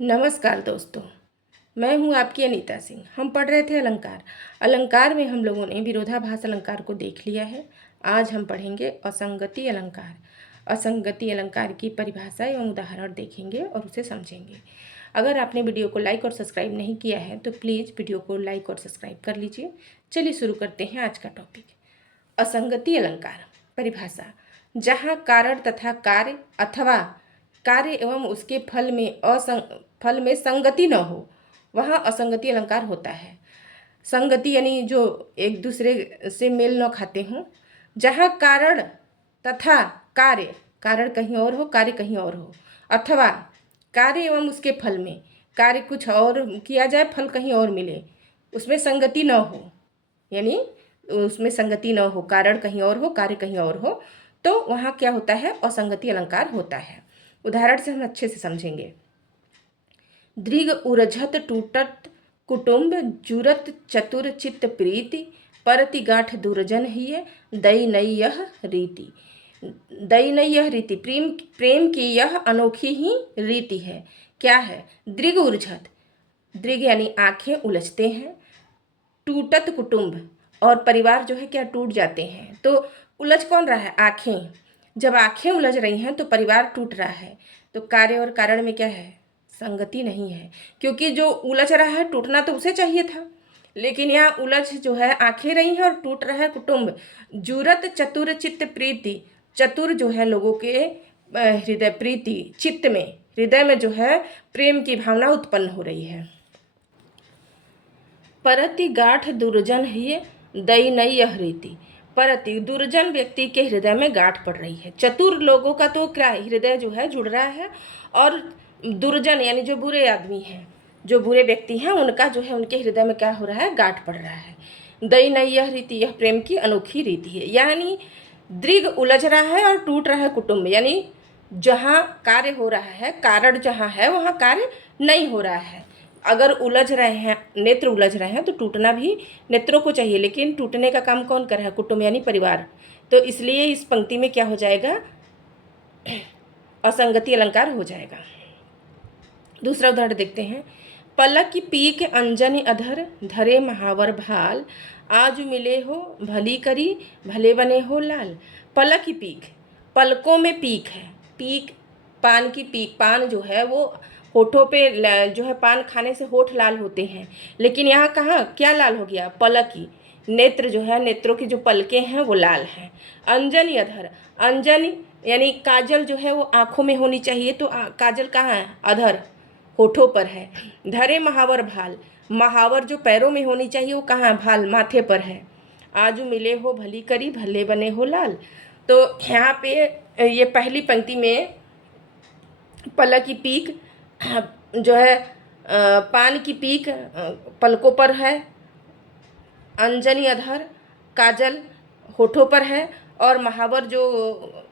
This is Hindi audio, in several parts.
नमस्कार दोस्तों, मैं हूं आपकी अनीता सिंह। हम पढ़ रहे थे अलंकार। अलंकार में हम लोगों ने विरोधाभास अलंकार को देख लिया है। आज हम पढ़ेंगे असंगति अलंकार। असंगति अलंकार की परिभाषा एवं उदाहरण देखेंगे और उसे समझेंगे। अगर आपने वीडियो को लाइक और सब्सक्राइब नहीं किया है तो प्लीज़ वीडियो को लाइक और सब्सक्राइब कर लीजिए। चलिए शुरू करते हैं आज का टॉपिक। असंगति अलंकार परिभाषा: जहाँ कारण तथा कार्य अथवा कार्य एवं उसके फल में संगति न हो, वहाँ असंगति अलंकार होता है। संगति यानी जो एक दूसरे से मेल न खाते हों। जहाँ कारण तथा कार्य, कारण कहीं और हो, कार्य कहीं और हो, अथवा कार्य एवं उसके फल में, कार्य कुछ और किया जाए, फल कहीं और मिले, उसमें संगति न हो, यानी उसमें संगति न हो, कारण कहीं और हो, कार्य कहीं और हो, तो वहाँ क्या होता है? असंगति अलंकार होता है। उदाहरण से हम अच्छे से समझेंगे। दृग उरझत टूटत कुटुंब, जुरत चतुर चित्त प्रीति, परति गांठ दुर्जन हिय, दैनय्यः रीति। दैनय्यः रीति, प्रेम की यह अनोखी ही रीति है। क्या है? दृग उरझत, दृग यानी आंखें उलझते हैं, टूटत कुटुंब, और परिवार जो है क्या टूट जाते हैं। तो उलझ कौन रहा है? आंखें। जब आंखें उलझ रही हैं तो परिवार टूट रहा है। तो कार्य और कारण में क्या है? संगति नहीं है, क्योंकि जो उलझ रहा है टूटना तो उसे चाहिए था, लेकिन यहाँ उलझ जो है आंखें रही हैं और टूट रहा है कुटुंब। जुरत चतुर चित्त प्रीति, चतुर जो है लोगों के हृदय, प्रीति चित्त में, हृदय में जो है प्रेम की भावना उत्पन्न हो रही है। परति गांठ दुर्जन हिय, दैनय्यः रीति, परति दुर्जन व्यक्ति के हृदय में गांठ पड़ रही है। चतुर लोगों का तो क्या हृदय जो है जुड़ रहा है, और दुर्जन यानी जो बुरे आदमी हैं, जो बुरे व्यक्ति हैं, उनका जो है उनके हृदय में क्या हो रहा है? गांठ पड़ रहा है। दैनय्यः रीति, यह प्रेम की अनोखी रीति है। यानी दृग उलझ रहा है और टूट रहा है कुटुंब, यानी जहाँ कार्य हो रहा है, कारण जहाँ है वहाँ कार्य नहीं हो रहा है। अगर उलझ रहे हैं, नेत्र उलझ रहे हैं, तो टूटना भी नेत्रों को चाहिए, लेकिन टूटने का काम कौन कर रहा है? कुटुंब यानी परिवार। तो इसलिए इस पंक्ति में क्या हो जाएगा? असंगति अलंकार हो जाएगा। दूसरा उदाहरण देखते हैं। पलक की पीक अंजनी अधर, धरे महावर भाल, आज मिले हो भली करी, भले बने हो लाल। पलक की पीक, पलकों में पीक है। पीक पान की पीक, पान जो है वो होठों पे जो है, पान खाने से होठ लाल होते हैं, लेकिन यहाँ कहाँ क्या लाल हो गया? पलक की, नेत्र जो है, नेत्रों की जो पलकें हैं वो लाल हैं। अंजनी अधर, अंजनी यानी काजल जो है वो आँखों में होनी चाहिए, तो काजल कहाँ है? अधर, होठों पर है। धरे महावर भाल, महावर जो पैरों में होनी चाहिए वो कहाँ? भाल, माथे पर है। आजू मिले हो भली करी, भले बने हो लाल। तो यहाँ पे ये पहली पंक्ति में पलक की पीक जो है, पान की पीक पलकों पर है, अंजनी अधर, काजल होठों पर है, और महावर जो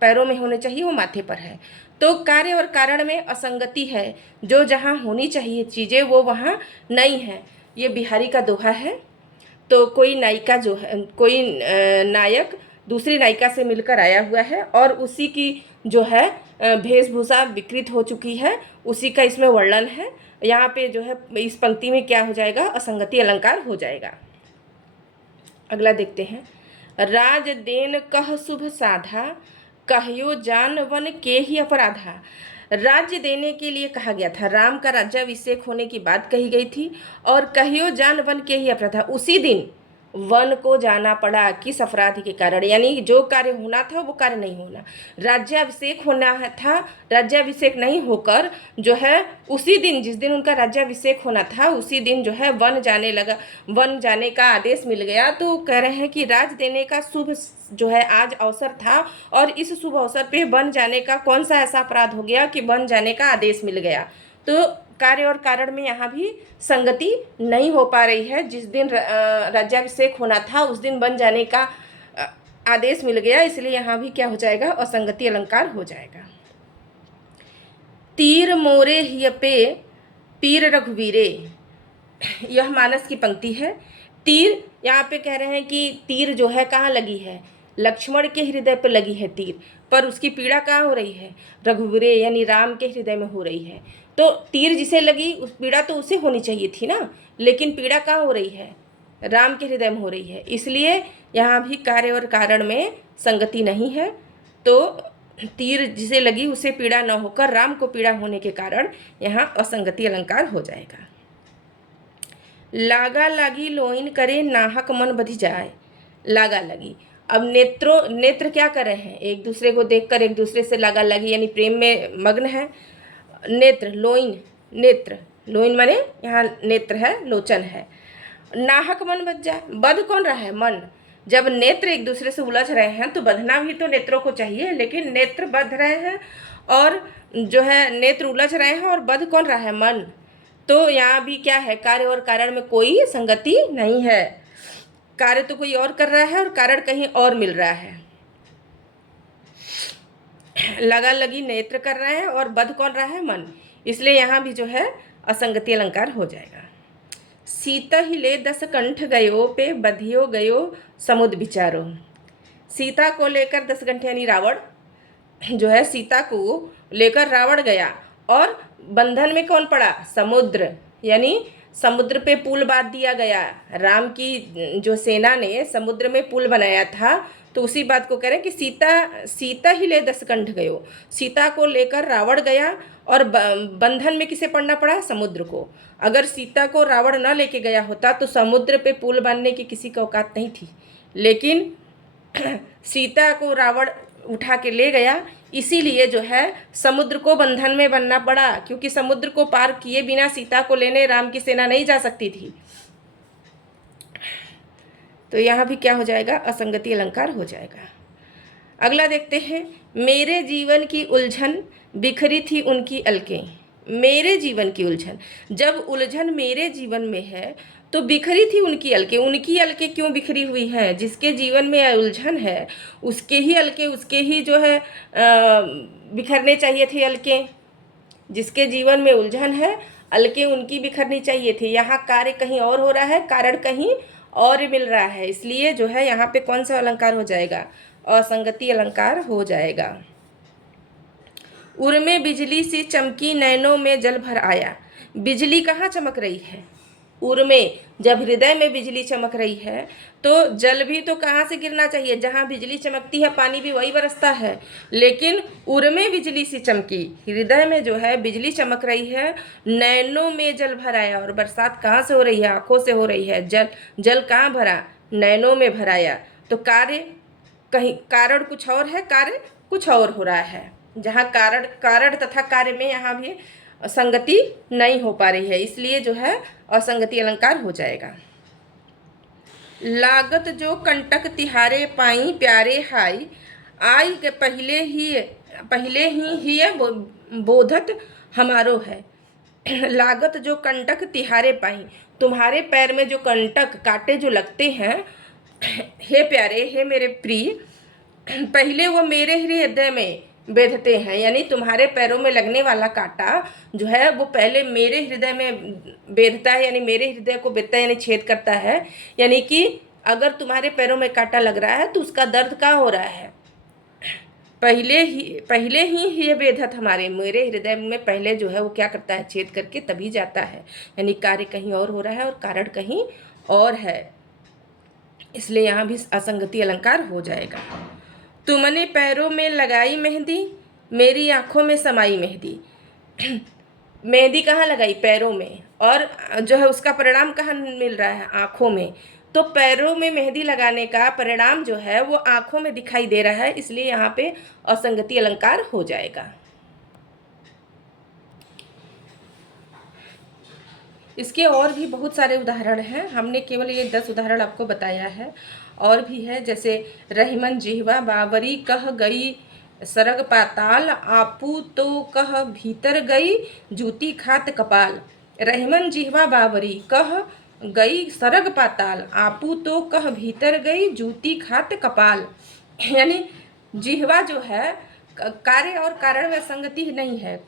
पैरों में होने चाहिए वो माथे पर है। तो कार्य और कारण में असंगति है। जो जहाँ होनी चाहिए चीज़ें वो वहाँ नहीं है। ये बिहारी का दोहा है। तो कोई नायिका जो है, कोई नायक दूसरी नायिका से मिलकर आया हुआ है, और उसी की जो है वेशभूषा विकृत हो चुकी है, उसी का इसमें वर्णन है। यहाँ पे जो है इस पंक्ति में क्या हो जाएगा? असंगति अलंकार हो जाएगा। अगला देखते हैं। राज देन कह शुभ साधा, कहियो जान वन के ही अपराधा। राज्य देने के लिए कहा गया था, राम का राज्याभिषेक होने की बात कही गई थी, और कहियो जान वन के ही अपराधा, उसी दिन वन को जाना पड़ा किस अपराध के कारण, यानी जो कार्य होना था वो कार्य नहीं होना, राज्याभिषेक होना था, राज्याभिषेक नहीं होकर जो है उसी दिन, जिस दिन उनका राज्याभिषेक होना था, उसी दिन जो है वन जाने लगा, वन जाने का आदेश मिल गया। तो कह रहे हैं कि राज देने का शुभ जो है आज अवसर था, और इस शुभ अवसर पे वन जाने का कौन सा ऐसा अपराध हो गया कि वन जाने का आदेश मिल गया। तो कार्य और कारण में यहाँ भी संगति नहीं हो पा रही है। जिस दिन राज्याभिषेक होना था उस दिन वन जाने का आदेश मिल गया, इसलिए यहाँ भी क्या हो जाएगा? असंगति अलंकार हो जाएगा। तीर मोरे हियपे पीर रघुवीरे, यह मानस की पंक्ति है। तीर यहाँ पे कह रहे हैं कि तीर जो है कहाँ लगी है? लक्ष्मण के हृदय पर लगी है तीर, पर उसकी पीड़ा कहाँ हो रही है? रघुवीरे यानी राम के हृदय में हो रही है। तो तीर जिसे लगी उस पीड़ा तो उसे होनी चाहिए थी ना, लेकिन पीड़ा कहाँ हो रही है, राम के हृदय में हो रही है। इसलिए यहाँ भी कार्य और कारण में संगति नहीं है। तो तीर जिसे लगी उसे पीड़ा न होकर राम को पीड़ा होने के कारण यहाँ असंगति अलंकार हो जाएगा। लागा लागी लोइन करे नाहक मन बधि जाए। लागा लगी, अब नेत्र क्या कर रहे हैं, एक दूसरे को देखकर एक दूसरे से लागा लगी यानी प्रेम में मग्न है। नेत्र लोइन, नेत्र लोइन माने यहाँ नेत्र है, लोचन है। नाहक मन बध जाए, बध कौन रहा है, मन। जब नेत्र एक दूसरे से उलझ रहे हैं तो बधना भी तो नेत्रों को चाहिए, लेकिन नेत्र बध रहे हैं और जो है नेत्र उलझ रहे हैं और बध कौन रहा है, मन। तो यहाँ भी क्या है, कार्य और कारण में कोई संगति नहीं है। कार्य तो कोई और कर रहा है और कारण कहीं और मिल रहा है। लगा लगी नेत्र कर रहे हैं और बध कौन रहा है, मन। इसलिए यहाँ भी जो है असंगति अलंकार हो जाएगा। सीता ही ले 10 कंठ गयो पे बधियो गयो समुद्र विचारो। सीता को लेकर 10 कंठ यानी रावण जो है, सीता को लेकर रावण गया और बंधन में कौन पड़ा, समुद्र, यानी समुद्र पे पुल बांध दिया गया। राम की जो सेना ने समुद्र में पुल बनाया था, तो उसी बात को कह रहे हैं कि सीता ही ले 10 कंठ गयो। सीता को लेकर रावण गया और बंधन में किसे पड़ना पड़ा, समुद्र को। अगर सीता को रावण न लेके गया होता तो समुद्र पे पुल बांधने की किसी का औकात नहीं थी, लेकिन सीता को रावण उठा के ले गया, इसीलिए जो है समुद्र को बंधन में बनना पड़ा, क्योंकि समुद्र को पार किए बिना सीता को लेने राम की सेना नहीं जा सकती थी। तो यहाँ भी क्या हो जाएगा, असंगति अलंकार हो जाएगा। अगला देखते हैं, मेरे जीवन की उलझन बिखरी थी उनकी अलकें। मेरे जीवन की उलझन, जब उलझन मेरे जीवन में है तो बिखरी थी उनकी अलकें। उनकी अलकें क्यों बिखरी हुई हैं, जिसके जीवन में उलझन है उसके ही अलकें, उसके ही जो है बिखरने चाहिए थे अलकें। जिसके जीवन में उलझन है अलकें उनकी बिखरनी चाहिए थी। यहाँ कार्य कहीं और हो रहा है, कारण कहीं और मिल रहा है, इसलिए जो है यहाँ पे कौन सा अलंकार हो जाएगा, असंगति अलंकार हो जाएगा। उर में बिजली सी चमकी नैनों में जल भर आया। बिजली कहाँ चमक रही है, उर में। जब हृदय में बिजली चमक रही है तो जल भी तो कहाँ से गिरना चाहिए, जहाँ बिजली चमकती है पानी भी वही बरसता है। लेकिन उर में बिजली सी चमकी, हृदय में जो है बिजली चमक रही है, नैनों में जल भर आया। और बरसात कहाँ से हो रही है, आँखों से हो रही है। जल कहाँ भरा, नैनों में भराया। तो कार्य कहीं, कारण कुछ और है, कार्य कुछ और हो रहा है। जहाँ कारण तथा कार्य में यहाँ भी संगति नहीं हो पा रही है, इसलिए जो है असंगति अलंकार हो जाएगा। लागत जो कंटक तिहारे पाई प्यारे हाई, आई के पहले ही ये बोधत हमारो है। लागत जो कंटक तिहारे पाई, तुम्हारे पैर में जो कंटक कांटे जो लगते हैं, हे प्यारे, हे मेरे प्रिय, पहले वो मेरे हृदय में बेधते हैं। यानी तुम्हारे पैरों में लगने वाला कांटा जो है वो पहले मेरे हृदय में बेधता है, यानी मेरे हृदय को बेधता है, यानी छेद करता है। यानी कि अगर तुम्हारे पैरों में कांटा लग रहा है तो उसका दर्द कहाँ हो रहा है, पहले ही ये बेधत हमारे, मेरे हृदय में पहले जो है वो क्या करता है, छेद करके तभी जाता है। यानी कार्य कहीं और हो रहा है और कारण कहीं और है, इसलिए यहाँ भी असंगति अलंकार हो जाएगा। तुमने पैरों में लगाई मेहंदी, मेरी आँखों में समाई मेहंदी। मेहंदी कहाँ लगाई, पैरों में, और जो है उसका परिणाम कहाँ मिल रहा है, आँखों में। तो पैरों में मेहंदी लगाने का परिणाम जो है वो आँखों में दिखाई दे रहा है, इसलिए यहाँ पे असंगति अलंकार हो जाएगा। इसके और भी बहुत सारे उदाहरण हैं, हमने केवल ये 10 उदाहरण आपको बताया है। और भी है, जैसे रहीमन जिह्वा बावरी कह गई सरग पाताल, आपू तो कह भीतर गई जूती खात कपाल। रहीमन जिह्वा बावरी कह गई सरग पाताल, आपू तो कह भीतर गई जूती खात कपाल। यानी जिह्वा जो है, कार्य और कारण में संगति नहीं है।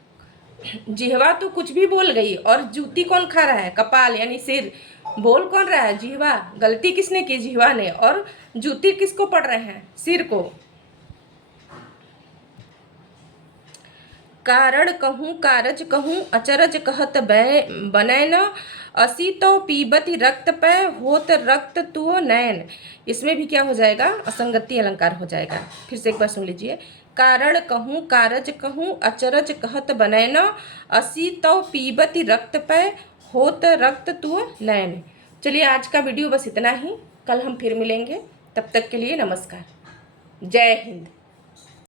जिह्वा तो कुछ भी बोल गई और जूती कौन खा रहा है, कपाल यानी सिर। बोल कौन रहा है, जिह्वा। गलती किसने की, जिह्वा ने। और जूती किसको पड़ रहे हैं, सिर को। कारण कहूँ कारज कहूँ अचरज कहत बनय न, असी तो पीबती रक्त पै होत रक्त तुअ नैन। इसमें भी क्या हो जाएगा, असंगति अलंकार हो जाएगा। फिर से एक बार सुन लीजिए। कारण कहूँ कारज कहूँ अचरज कहत बनय न, असी तो पीबती रक्त पै होत रक्त तुअ नैन। चलिए आज का वीडियो बस इतना ही, कल हम फिर मिलेंगे, तब तक के लिए नमस्कार, जय हिंद।